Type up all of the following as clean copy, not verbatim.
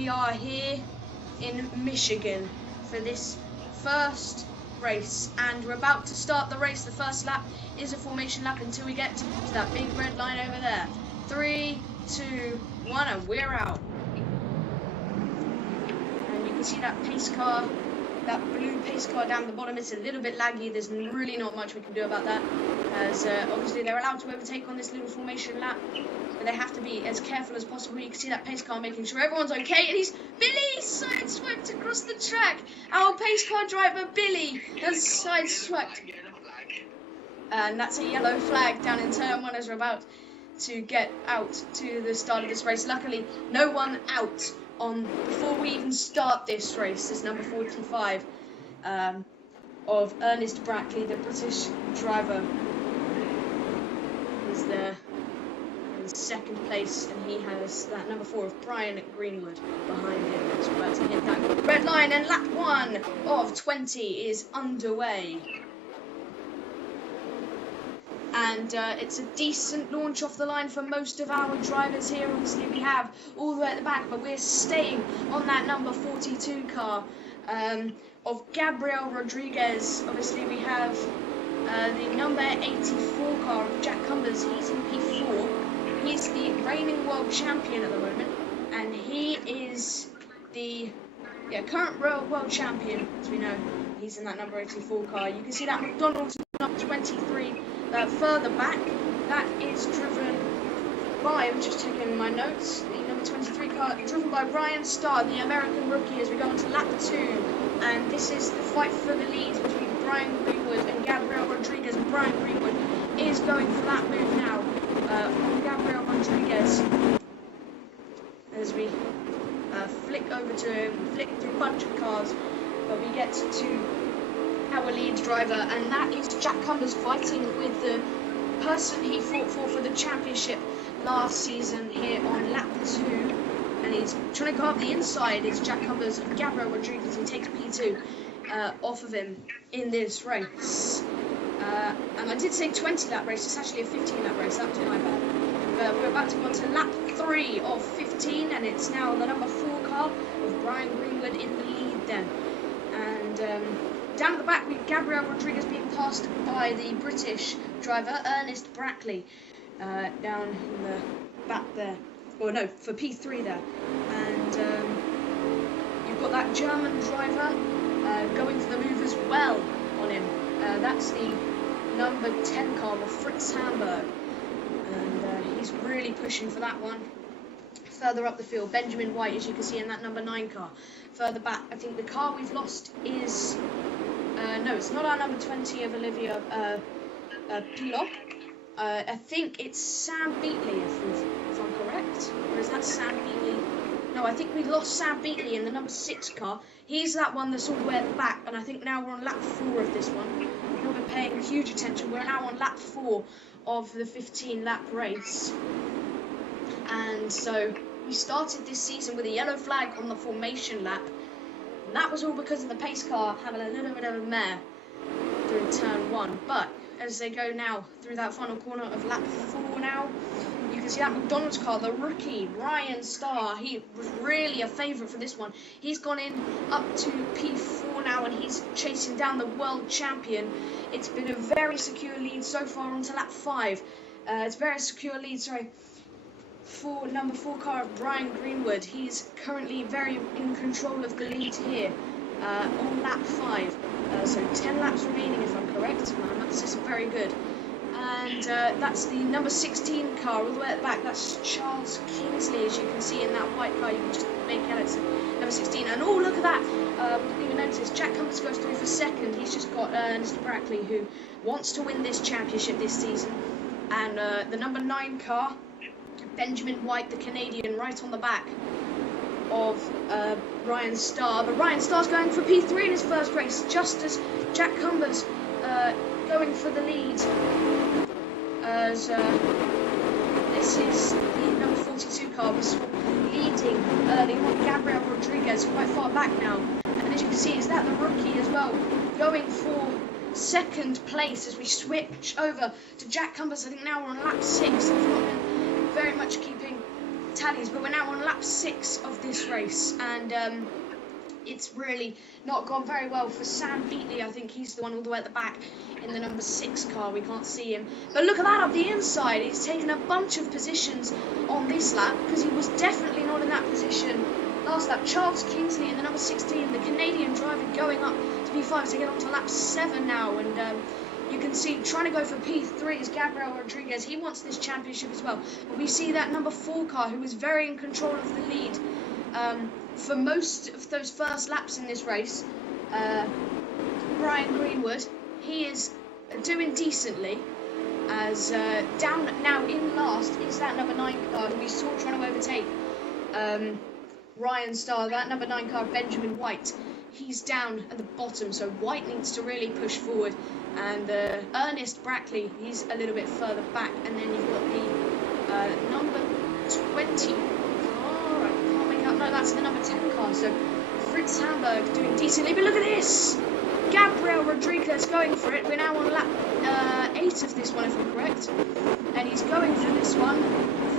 we are here in Michigan for this first race, and we're about to start the race. The first lap is a formation lap until we get to that big red line over there. 3, 2, 1, and we're out. And you can see that pace car, that blue pace car down the bottom. It's a little bit laggy. There's really not much we can do about that, as obviously they're allowed to overtake on this little formation lap, but they have to be as careful as possible. You can see that pace car making sure everyone's okay, and Billy sideswiped across the track. Our pace car driver Billy has sideswiped, and that's a yellow flag down in turn 1 as we're about to get out to the start of this race. Luckily, no one out before we even start this race. This number 45 of Ernest Brackley, the British driver, is there in second place, and he has that number 4 of Brian Greenwood behind him. As we're about to hit that red line, and lap 1 of 20 is underway. And it's a decent launch off the line for most of our drivers here. Obviously, we have all the way at the back, but we're staying on that number 42 car of Gabriel Rodriguez. Obviously, we have the number 84 car of Jack Cumbers. He's in P4. He's the reigning world champion at the moment, and he is the current world champion, as we know. He's in that number 84 car. You can see that McDonald's number 23 further back. That is driven by, I'm just checking my notes, the number 23 car driven by Ryan Starr, the American rookie, as we go on to lap 2. And this is the fight for the lead between Brian Greenwood and Gabriel Rodriguez. And Brian Greenwood is going for that move now on Gabriel Rodriguez, as we flick through a bunch of cars, but we get to our lead driver, and that is Jack Cumbers fighting with the person he fought for the championship last season here on lap 2, and he's trying to go up the inside. Is Jack Cumbers and Gabriel Rodriguez, and takes P2 off of him in this race. And I did say 20 lap race, it's actually a 15 lap race, that was my bad. But we're about to go on to lap 3 of 15, and it's now the number 4 car with Brian Greenwood in the lead then. And down at the back, we have Gabriel Rodriguez being passed by the British driver Ernest Brackley down in the back there. Or no, for P3 there. And you've got that German driver going for the move as well on him. That's the number 10 car with Fritz Hamburg. And he's really pushing for that one. Further up the field, Benjamin White, as you can see, in that number 9 car. Further back, I think the car we've lost is... no, it's not our number 20 of Olivia Pilot. I think it's Sam Beatley, if I'm correct. Or is that Sam Beatley? No, I think we lost Sam Beatley in the number 6 car. He's that one that's all the way at the back, and I think now we're on lap 4 of this one. We've not been paying huge attention. We're now on lap 4 of the 15-lap race. And so we started this season with a yellow flag on the formation lap. And that was all because of the pace car having a little bit of a mare through turn 1. But as they go now through that final corner of lap 4 now, you can see that McDonald's car, the rookie, Ryan Starr, he was really a favourite for this one. He's gone in up to P4 now, and he's chasing down the world champion. It's been a very secure lead so far onto lap 5. It's a very secure lead, for number 4 car of Brian Greenwood. He's currently very in control of the lead here on lap 5. So 10 laps remaining, if I'm correct. My maths isn't very good. And that's the number 16 car all the way at the back. That's Charles Kingsley, as you can see in that white car. You can just make out it's number 16. And oh, look at that! We didn't even notice. Jack Cumbers goes through for second. He's just got Mr. Brackley, who wants to win this championship this season. And the number 9 car, Benjamin White, the Canadian, right on the back of Ryan Starr. But Ryan Starr's going for P3 in his first race, just as Jack Cumbers going for the lead. As this is the number 42 car, was leading early on. Gabriel Rodriguez quite far back now. And as you can see, is that the rookie as well, going for second place as we switch over to Jack Cumbers. I think now we're on lap 6. We've not been very much keeping tallies, but we're now on lap 6 of this race, and it's really not gone very well for Sam Beatley. I think he's the one all the way at the back in the number 6 car. We can't see him, but look at that up the inside. He's taken a bunch of positions on this lap because he was definitely not in that position last lap. Charles Kingsley in the number 16, the Canadian driver, going up to P5 to get on to lap 7 now, and you can see trying to go for P3 is Gabriel Rodriguez. He wants this championship as well. But we see that number 4 car, who was very in control of the lead for most of those first laps in this race, Brian Greenwood. He is doing decently, as down now in last is that number 9 car who we saw trying to overtake Ryan Starr. That number 9 car, Benjamin White, he's down at the bottom, so White needs to really push forward. And Ernest Brackley, he's a little bit further back. And then you've got the number 20 car. I can't make out. No, that's the number 10 car. So Fritz Hamburg doing decently. But look at this! Gabriel Rodriguez going for it. We're now on lap 8 of this one, if I'm correct. And he's going for this one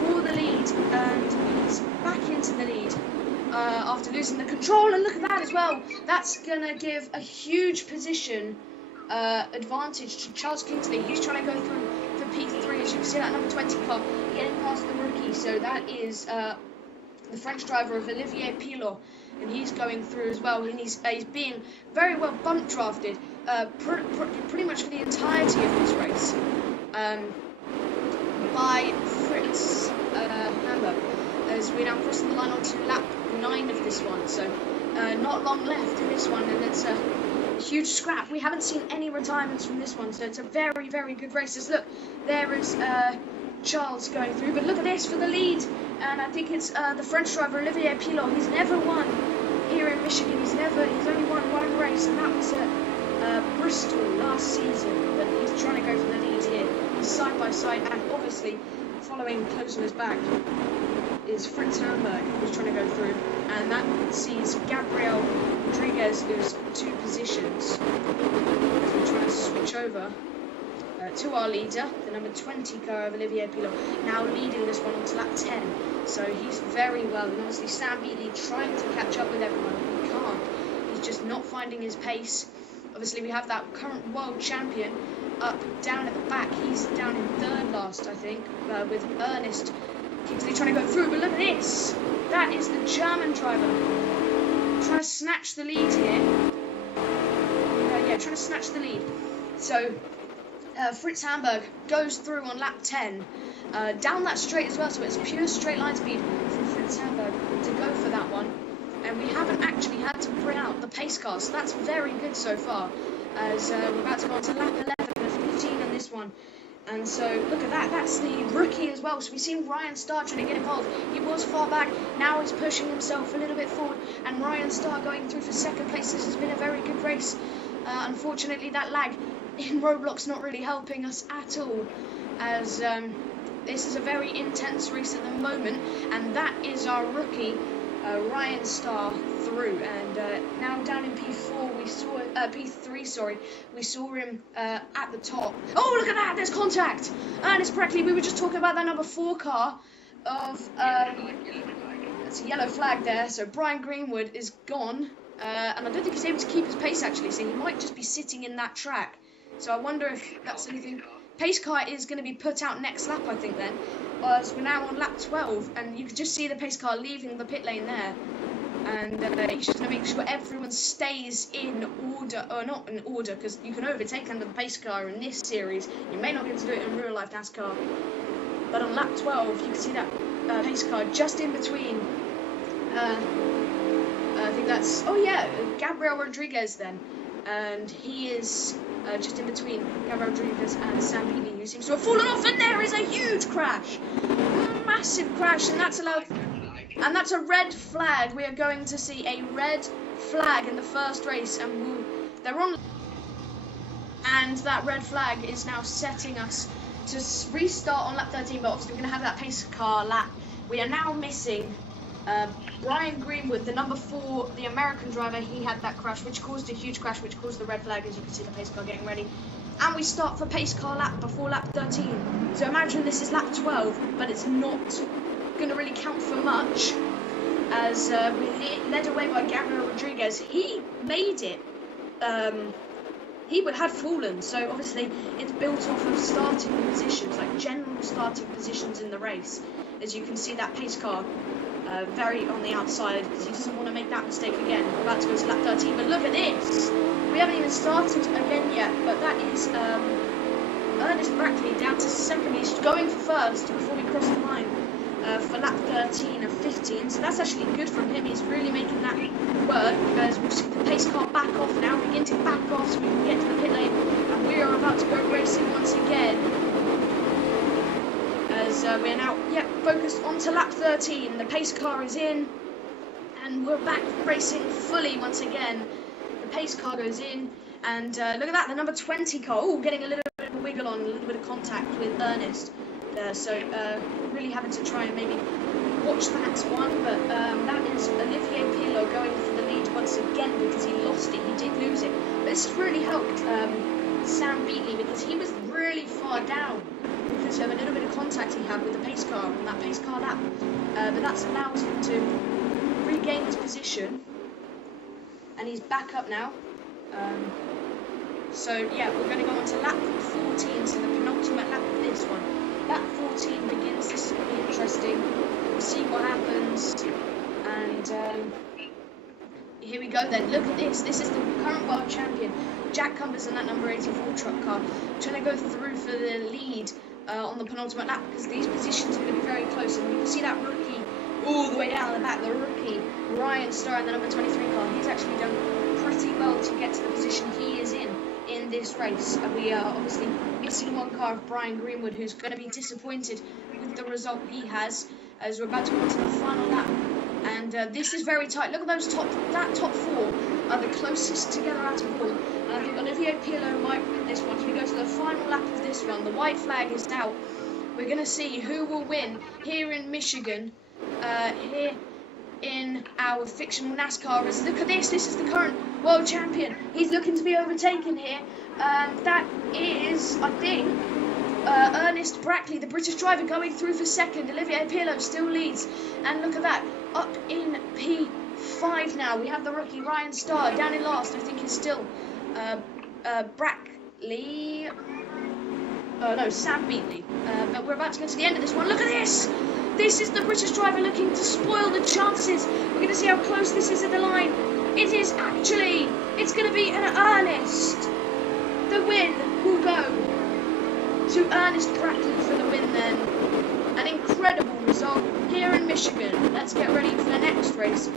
for the lead. And he's back into the lead after losing the control. And look at that as well. That's going to give a huge position advantage to Charles Kingsley. He's trying to go through for P3. As you can see, that number 20 car getting past the rookie. So that is the French driver of Olivier Pilot, and he's going through as well. And he's being very well bunt drafted pretty much for the entirety of this race by Fritz Hamburg, as we're now crossing the line onto lap 9 of this one. So not long left in this one, and it's a huge scrap. We haven't seen any retirements from this one, so it's a very, very good race. Just look, there is Charles going through, but look at this for the lead, and I think it's the French driver Olivier Pilot. He's never won here in Michigan. He's only won one race, and that was at Bristol last season. But he's trying to go for the lead here. He's side by side, and obviously following close on his back is Fritz Hamburg, who's trying to go through, and that sees Gabriel Rodriguez lose 2 positions. We're trying to switch over to our leader, the number 20 car of Olivier Pilot, now leading this one onto lap 10. So he's very well, and obviously Sam Beatley trying to catch up with everyone. He can't. He's just not finding his pace. Obviously we have that current world champion down at the back. He's down in 3rd last, I think, with Ernest Kingsley trying to go through. But look at this. That is the German driver trying to snatch the lead here. Trying to snatch the lead. So Fritz Hamburg goes through on lap 10, down that straight as well, so it's pure straight line speed from Fritz Hamburg to go for that one. And we haven't actually had to bring out the pace car, so that's very good so far, as we're about to go on to lap 11 and 15 on this one. And so look at that, that's the rookie as well. So we've seen Ryan Starr trying to get involved. He was far back, now he's pushing himself a little bit forward, and Ryan Starr going through for 2nd place. This has been a very good race. Unfortunately, that lag in Roblox not really helping us at all, as this is a very intense race at the moment, and that is our rookie Ryan Starr through. And now down in P4 we saw P3, sorry, we saw him at the top. Oh, look at that, there's contact. Ernest Brackley, we were just talking about that number 4 car of that's a yellow flag there. So Brian Greenwood is gone, and I don't think he's able to keep his pace actually, so he might just be sitting in that track. So I wonder if that's anything. Pace car is going to be put out next lap, I think, then. As we're now on lap 12, and you can just see the pace car leaving the pit lane there. And he's just going to make sure everyone stays in order, or not in order, because you can overtake under the pace car in this series. You may not be able to do it in real life NASCAR. But on lap 12, you can see that pace car just in between. I think that's, oh yeah, Gabriel Rodriguez then. And he is just in between Gabriel Rodriguez and Sam Beatley, who seems to have fallen off, and there is a huge crash, massive crash, and that's allowed, and that's a red flag. We are going to see a red flag in the first race, and they're on, and that red flag is now setting us to restart on lap 13, but obviously we're going to have that pace car lap. We are now missing Brian Greenwood, the number 4, the American driver. He had that crash, which caused a huge crash, which caused the red flag, as you can see the pace car getting ready. And we start for pace car lap before lap 13. So imagine this is lap 12, but it's not going to really count for much, as we led away by Gabriel Rodriguez. He made it. He had fallen, so obviously it's built off of starting positions, like general starting positions in the race. As you can see, that pace car very on the outside, because he doesn't want to make that mistake again. We're about to go to lap 13, but look at this. We haven't even started again yet, but that is Ernest Brackley down to second. He's going for first before we cross the line for lap 13 of 15, so that's actually good from him. He's really making that work, as we'll see the pace car back off now, begin to back off so we can get to the pit lane, and we are about to go racing once again, as we're now focused onto lap 13. The pace car is in, and we're back racing fully once again. The pace car goes in, and look at that, the number 20 car, getting a little bit of a wiggle on, a little bit of contact with Ernest. So really having to try and maybe watch that one, but that is Olivier Pirlo going for the lead once again, because he lost it, he did lose it. But this has really helped Sam Beatley, because he was really far down because of a little bit of contact he had with the pace car on that pace car lap. But that's allowed him to regain his position, and he's back up now. So yeah, we're going to go on to lap 14, so the penultimate lap of this one. Lap 14 begins. This will be interesting. We'll see what happens. And here we go then. Look at this. This is the current world champion, Jack Cumbers, in that number 84 truck car, trying to go through for the lead on the penultimate lap, because these positions are going to be very close. And you can see that rookie all the way down the back, the rookie Ryan Starr in the number 23 car. He's actually done pretty well to get to the position he is in this race. We are obviously missing one car of Brian Greenwood, who's going to be disappointed with the result he has, as we're about to go on to the final lap. And this is very tight. Look at those top four are the closest together out of all. And I think Olivier Pirlo might win this one. As we go to the final lap of this one, the white flag is out. We're going to see who will win here in Michigan, here in our fictional NASCAR race. Look at this. This is the current world champion. He's looking to be overtaken here. That is, I think, Ernest Brackley, the British driver, going through for second. Olivier Pirlo still leads. And look at that, up in P5 now. We have the rookie Ryan Starr down in last. I think it's still Brackley. No, Sam Beatley. But we're about to get to the end of this one. Look at this. This is the British driver looking to spoil the chances. We're going to see how close this is at the line. It is actually, it's going to be an Ernest. The win will go to Ernest Brackley for the win then. An incredible result here in Michigan. Let's get ready for the next race.